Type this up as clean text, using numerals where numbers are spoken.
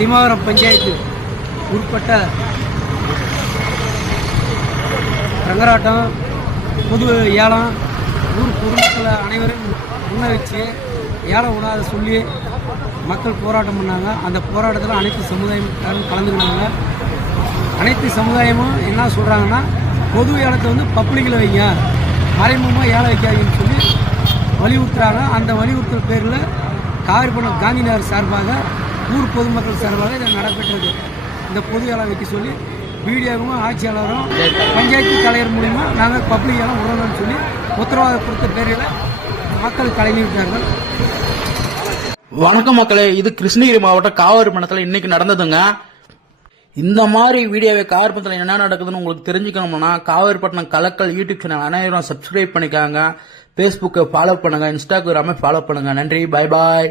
திமாவரம் பஞ்சாயத்து உட்பட்ட ரங்கராட்டம், பொது ஏலம், ஊர் பொதுமக்களை அனைவரும் முன்ன வச்சு ஏலம் விடாத சொல்லி மக்கள் போராட்டம் பண்ணாங்க. அந்த போராட்டத்தில் அனைத்து சமுதாயக்காரரும் கலந்துக்கினாங்க. அனைத்து சமுதாயமும் என்ன சொல்கிறாங்கன்னா, பொது ஏலத்தை பப்ளிக்கில் வைங்க, மறைமுகமாக ஏலம் வைக்காதீங்கன்னு சொல்லி வலியுறுத்துறாங்க. அந்த வலியுறுத்தல் பேரில் காவிரிப்பட்டினம் காந்தி நகர் சார்பாக, ஊர் பொதுமக்கள் சார்பாக இதை நடைபெற்றது. இந்த பொது ஏலம் வைக்க சொல்லி பிடிஓவும் ஆட்சியாளரும் பஞ்சாயத்து தலைவர் மூலிமா நாங்கள் பப்ளிக் ஏலம் விடணும்னு சொல்லி உத்தரவாதம் கொடுத்த பேரில் மக்கள் கலைஞர்கள். வணக்கம் மக்களே, இது கிருஷ்ணகிரி மாவட்டம் காவிரிப்பட்டினத்தில் இன்னைக்கு நடந்ததுங்க. இந்த மாதிரி வீடியோவை காவிரிப்பட்டினத்தில் என்ன நடக்குதுன்னு உங்களுக்கு தெரிஞ்சுக்கணும்னா காவிரிப்பட்டினம் கலக்கல் யூடியூப் சேனல் அனைவரும் சப்ஸ்கிரைப் பண்ணிக்காங்க. ஃபேஸ்புக்கை ஃபாலோ பண்ணுங்க, இன்ஸ்டாகிராமை ஃபாலோ பண்ணுங்க. நன்றி, பாய் பாய்.